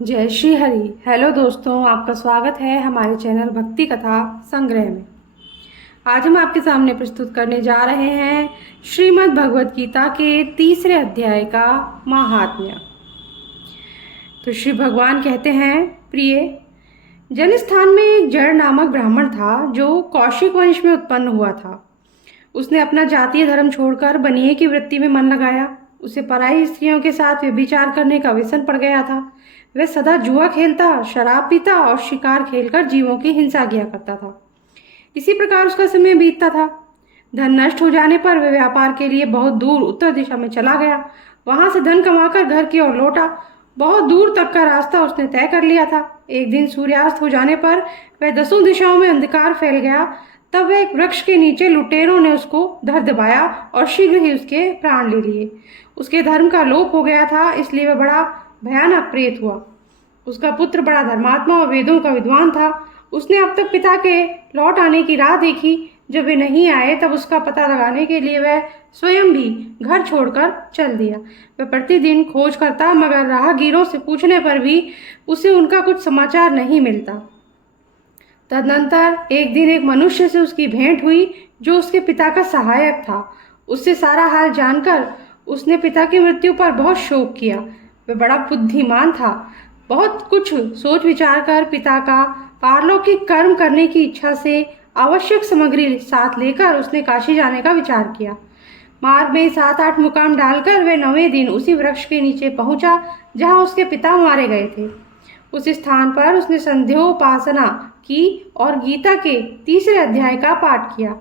जय श्री हरि। हेलो दोस्तों, आपका स्वागत है हमारे चैनल भक्ति कथा संग्रह में। आज हम आपके सामने प्रस्तुत करने जा रहे हैं श्रीमद् भगवत गीता के तीसरे अध्याय का महात्म्य। तो श्री भगवान कहते हैं, प्रिय जनस्थान में एक जड़ नामक ब्राह्मण था जो कौशिक वंश में उत्पन्न हुआ था। उसने अपना जातीय धर्म छोड़कर बनिए की वृत्ति में मन लगाया। उसे पराई स्त्रियों के साथ व्यभिचार करने का व्यसन पड़ गया था। वह सदा जुआ खेलता, शराब पीता और शिकार खेलकर जीवों की हिंसा किया करता था। इसी प्रकार उसका समय बीतता था। धन नष्ट हो जाने पर वह व्यापार के लिए बहुत दूर उत्तर दिशा में चला गया। वहां से धन कमाकर घर की ओर लौटा। बहुत दूर तक का रास्ता उसने तय कर लिया था। एक दिन सूर्यास्त हो जाने पर वह दसों दिशाओं में अंधकार फैल गया। तब वह एक वृक्ष के नीचे लुटेरों ने उसको धर दबाया और शीघ्र ही उसके प्राण ले लिए। उसके धर्म का लोप हो गया था, इसलिए वह बड़ा भयानक प्रेत हुआ। उसका पुत्र बड़ा धर्मात्मा और वेदों का विद्वान था। उसने अब तक पिता के लौट आने की राह देखी। जब वे नहीं आए तब उसका पता लगाने के लिए वह स्वयं भी घर छोड़कर चल दिया। वह प्रतिदिन खोज करता, मगर राहगीरों से पूछने पर भी उसे उनका कुछ समाचार नहीं मिलता। तदनंतर एक दिन एक मनुष्य से उसकी भेंट हुई जो उसके पिता का सहायक था। उससे सारा हाल जानकर उसने पिता की मृत्यु पर बहुत शोक किया। वह बड़ा बुद्धिमान था। बहुत कुछ सोच विचार कर पिता का पारलौकिक कर्म करने की इच्छा से आवश्यक सामग्री साथ लेकर उसने काशी जाने का विचार किया। मार्ग में 7-8 मुकाम डालकर वह 9वें दिन उसी वृक्ष के नीचे पहुंचा जहां उसके पिता मारे गए थे। उस स्थान पर उसने संध्योपासना की और गीता के तीसरे अध्याय का पाठ किया।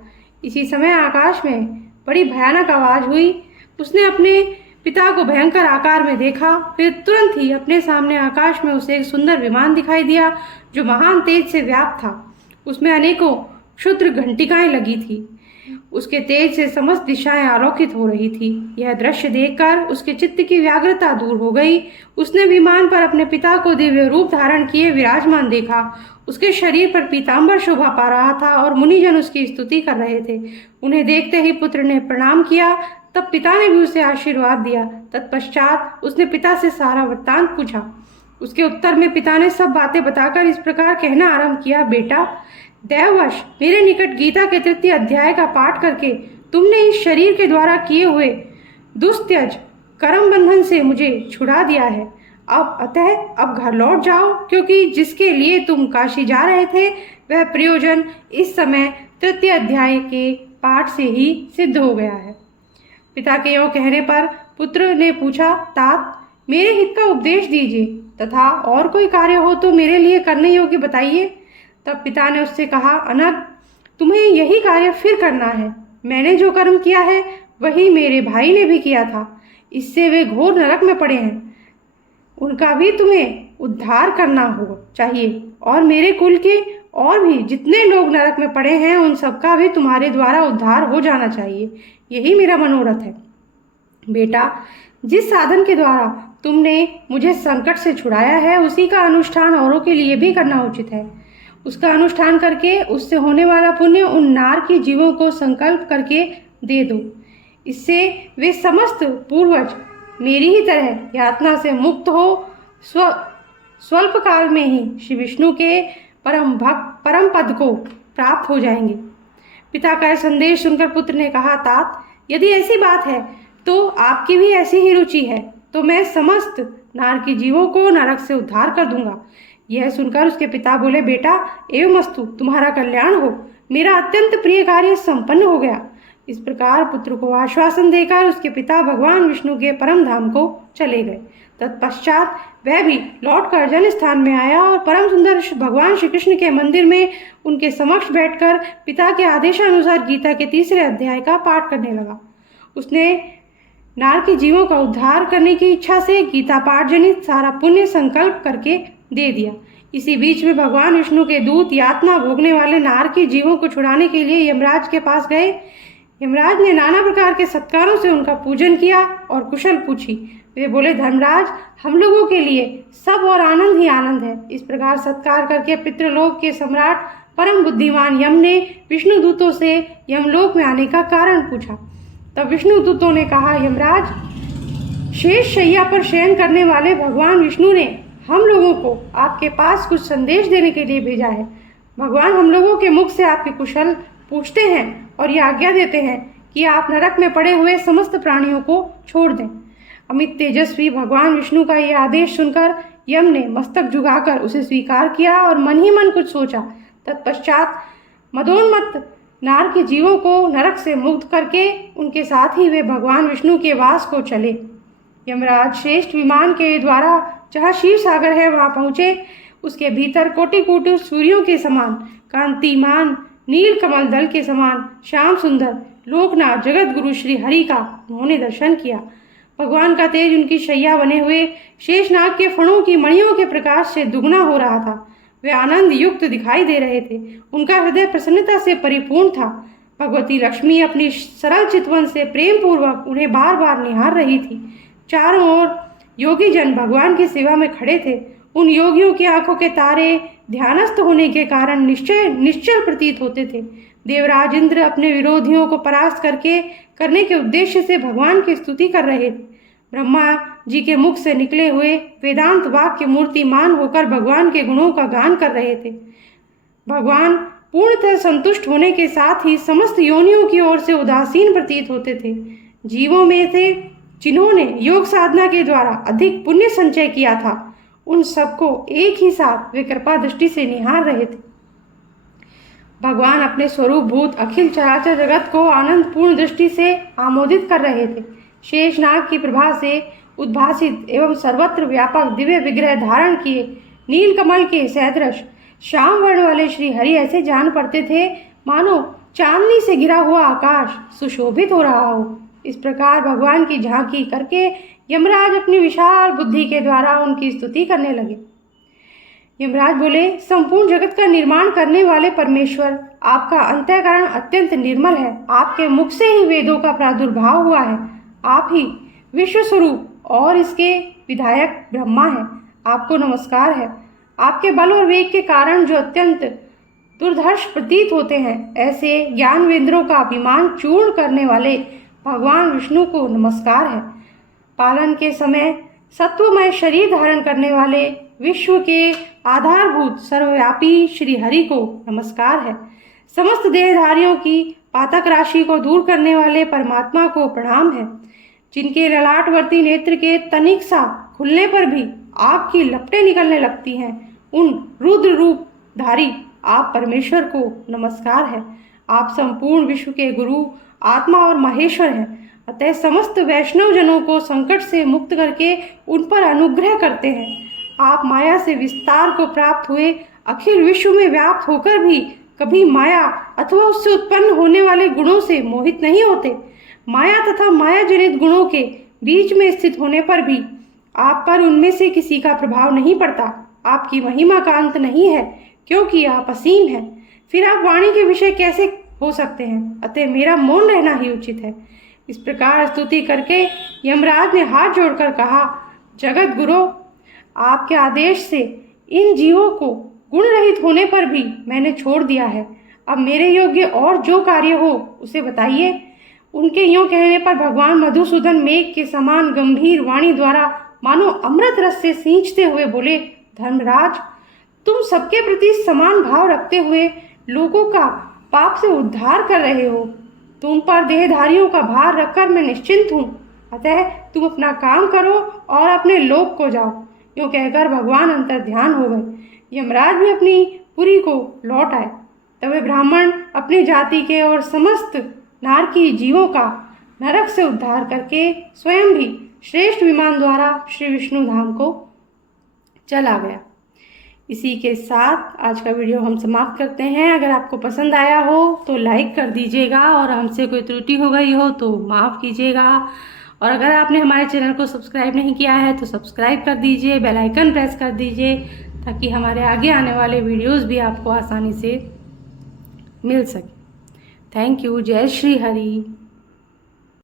इसी समय आकाश में बड़ी भयानक आवाज हुई। उसने अपने पिता को भयंकर आकार में देखा। फिर तुरंत ही अपने सामने आकाश में उसे एक सुंदर विमान दिखाई दिया जो महान तेज से व्याप्त था। उसमें अनेकों क्षुद्र घंटिकाएं लगी थी। उसके तेज से समस्त दिशाएं आलोकित हो रही थी। यह दृश्य देखकर उसके चित्त की व्याग्रता दूर हो गई। उसने विमान पर अपने पिता को दिव्य रूप धारण किए विराजमान देखा। उसके शरीर पर पीतांबर शोभा पा रहा था और मुनिजन उसकी स्तुति कर रहे थे। उन्हें देखते ही पुत्र ने प्रणाम किया। तब पिता ने भी उसे आशीर्वाद दिया। तत्पश्चात उसने पिता से सारा वृत्तांत पूछा। उसके उत्तर में पिता ने सब बातें बताकर इस प्रकार कहना आरंभ किया, बेटा, दैववश मेरे निकट गीता के तृतीय अध्याय का पाठ करके तुमने इस शरीर के द्वारा किए हुए दुस्त्यज कर्म बंधन से मुझे छुड़ा दिया है। अब घर लौट जाओ, क्योंकि जिसके लिए तुम काशी जा रहे थे वह प्रयोजन इस समय तृतीय अध्याय के पाठ से ही सिद्ध हो गया है। पिता के यों कहने पर पुत्र ने पूछा, तात, मेरे हित का उपदेश दीजिए तथा और कोई कार्य हो तो मेरे लिए करने योग्य बताइए। तब पिता ने उससे कहा, अनग, तुम्हें यही कार्य फिर करना है। मैंने जो कर्म किया है वही मेरे भाई ने भी किया था। इससे वे घोर नरक में पड़े हैं। उनका भी तुम्हें उद्धार करना हो चाहिए और मेरे कुल के और भी जितने लोग नरक में पड़े हैं उन सबका भी तुम्हारे द्वारा उद्धार हो जाना चाहिए। यही मेरा मनोरथ है। बेटा, जिस साधन के द्वारा तुमने मुझे संकट से छुड़ाया है उसी का अनुष्ठान औरों के लिए भी करना उचित है। उसका अनुष्ठान करके उससे होने वाला पुण्य उन नार के जीवों को संकल्प करके दे दो। इससे वे समस्त पूर्वज मेरी ही तरह यातना से मुक्त हो स्वल्प काल में ही श्री विष्णु के परम पद को प्राप्त हो जाएंगे। पिता का यह संदेश सुनकर पुत्र ने कहा, तात, यदि ऐसी बात है तो आपकी भी ऐसी ही रुचि है तो मैं समस्त नार के जीवों को नरक से उद्धार कर दूंगा। यह सुनकर उसके पिता बोले, बेटा, एवमस्तु, तुम्हारा कल्याण हो। मेरा अत्यंत प्रिय कार्य संपन्न हो गया। इस प्रकार पुत्र को आश्वासन देकर उसके पिता भगवान विष्णु के परम धाम को चले गए। तत्पश्चात वह भी लौटकर जन स्थान में आया और परम सुंदर भगवान श्री कृष्ण के मंदिर में उनके समक्ष बैठकर पिता के आदेशानुसार गीता के तीसरे अध्याय का पाठ करने लगा। उसने नार के जीवों का उद्धार करने की इच्छा से गीता पाठ जनित सारा पुण्य संकल्प करके दे दिया। इसी बीच में भगवान विष्णु के दूत यातना भोगने वाले नार के जीवों को छुड़ाने के लिए यमराज के पास गए। यमराज ने नाना प्रकार के सत्कारों से उनका पूजन किया और कुशल पूछी। वे बोले, धर्मराज, हम लोगों के लिए सब और आनंद ही आनंद है। इस प्रकार सत्कार करके पितृलोक के सम्राट परम बुद्धिमान यम ने विष्णु दूतों से यमलोक में आने का कारण पूछा। तब विष्णु दूतों ने कहा, यमराज, शेष शैया पर शयन करने वाले भगवान विष्णु ने हम लोगों को आपके पास कुछ संदेश देने के लिए भेजा है। भगवान हम लोगों के मुख से आपके कुशल पूछते हैं और ये आज्ञा देते हैं कि आप नरक में पड़े हुए समस्त प्राणियों को छोड़ दें। अमित तेजस्वी भगवान विष्णु का ये आदेश सुनकर यम ने मस्तक झुकाकर उसे स्वीकार किया और मन ही मन कुछ सोचा। तत्पश्चात मदोन्मत्त नार के जीवों को नरक से मुक्त करके उनके साथ ही वे भगवान विष्णु के वास को चले। यमराज श्रेष्ठ विमान के द्वारा जहाँ क्षीर सागर है वहाँ पहुँचे। उसके भीतर कोटि कोटि सूर्यों के समान कांतिमान नील कमल दल के समान श्याम सुंदर लोकनाथ जगत गुरु श्री हरि का उन्होंने दर्शन किया। भगवान का तेज उनकी शैया बने हुए शेषनाग के फणों की मणियों के प्रकाश से दुगना हो रहा था। वे आनंद युक्त दिखाई दे रहे थे। उनका हृदय प्रसन्नता से परिपूर्ण था। भगवती लक्ष्मी अपनी सरल चितवन से प्रेम पूर्वक उन्हें बार बार निहार रही थी। चारों ओर योगी जन भगवान की सेवा में खड़े थे। उन योगियों की आंखों के तारे ध्यानस्थ होने के कारण निश्चल प्रतीत होते थे। देवराज इंद्र अपने विरोधियों को परास्त करने के उद्देश्य से भगवान की स्तुति कर रहे थे। ब्रह्मा जी के मुख से निकले हुए वेदांत वाक्य मूर्तिमान होकर भगवान के गुणों का गान कर रहे थे। भगवान पूर्णतः संतुष्ट होने के साथ ही समस्त योनियों की ओर से उदासीन प्रतीत होते थे। जीवों में से जिन्होंने योग साधना के द्वारा अधिक पुण्य संचय किया था, उन सबको एक ही साथ वे कृपा दृष्टि से निहार रहे थे। भगवान अपने स्वरूप भूत अखिल चराचर जगत को आनंद पूर्ण दृष्टि से आमोदित कर रहे थे। शेषनाग की प्रभा से उद्भासित एवं सर्वत्र व्यापक दिव्य विग्रह धारण किए नीलकमल के सदृश श्याम वर्ण वाले श्री हरि ऐसे जान पड़ते थे मानो चांदनी से घिरा हुआ आकाश सुशोभित हो रहा हो। इस प्रकार भगवान की झांकी करके यमराज अपनी विशाल बुद्धि के द्वारा उनकी स्तुति करने लगे। यमराज बोले, संपूर्ण जगत का निर्माण करने वाले परमेश्वर, आपका अंतःकरण अत्यंत निर्मल है। आपके मुख से ही वेदों का प्रादुर्भाव हुआ है। आप ही विश्व स्वरूप और इसके विधायक ब्रह्मा है। आपको नमस्कार है। आपके बल और वेग के कारण जो अत्यंत दुर्धर्ष प्रतीत होते हैं, ऐसे ज्ञानवेंद्रों का अभिमान चूर्ण करने वाले भगवान विष्णु को नमस्कार है। पालन के समय सत्वमय शरीर धारण करने वाले विश्व के आधारभूत सर्वव्यापी श्री हरि को नमस्कार है। समस्त देहधारियों की पातक राशि को दूर करने वाले परमात्मा को प्रणाम है। जिनके ललाटवर्ती नेत्र के तनिक सा खुलने पर भी आग की लपटें निकलने लगती हैं, उन रुद्र रूपधारी आप परमेश्वर को नमस्कार है। आप संपूर्ण विश्व के गुरु, आत्मा और महेश्वर हैं। अतः समस्त वैष्णव जनों को संकट से मुक्त करके उन पर अनुग्रह करते हैं। आप माया से विस्तार को प्राप्त हुए अखिल विश्व में व्याप्त होकर भी कभी माया अथवा उससे उत्पन्न होने वाले गुणों से मोहित नहीं होते। माया तथा माया जनित गुणों के बीच में स्थित होने पर भी आप पर उनमें से किसी का प्रभाव नहीं पड़ता। आपकी महिमा का अंत नहीं है, क्योंकि आप असीम हैं। फिर आप वाणी के विषय कैसे हो सकते हैं? अतः मेरा मौन रहना ही उचित है। इस प्रकार स्तुति करके यमराज ने हाथ जोड़कर कहा, जगत गुरु, आपके आदेश से इन जीवों को गुण रहित होने पर भी मैंने छोड़ दिया है। अब मेरे योग्य और जो कार्य हो उसे बताइए। उनके यूं कहने पर भगवान मधुसूदन मेघ के समान गंभीर वाणी द्वारा मानो अमृत रस से सींचते हुए बोले, धर्मराज, तुम सबके प्रति समान भाव रखते हुए लोगों का पाप से उद्धार कर रहे हो। तुम पर देहधारियों का भार रखकर मैं निश्चिंत हूँ। अतः तुम अपना काम करो और अपने लोक को जाओ। यूँ कहकर भगवान अंतर ध्यान हो गए। यमराज भी अपनी पुरी को लौट आए। तब वे ब्राह्मण अपनी जाति के और समस्त नारकी जीवों का नरक से उद्धार करके स्वयं भी श्रेष्ठ विमान द्वारा श्री विष्णु धाम को चला गया। इसी के साथ आज का वीडियो हम समाप्त करते हैं। अगर आपको पसंद आया हो तो लाइक कर दीजिएगा और हमसे कोई त्रुटि हो गई हो तो माफ़ कीजिएगा। और अगर आपने हमारे चैनल को सब्सक्राइब नहीं किया है तो सब्सक्राइब कर दीजिए, बेल आइकन प्रेस कर दीजिए, ताकि हमारे आगे आने वाले वीडियोस भी आपको आसानी से मिल सके। Thank you. जय श्री हरि।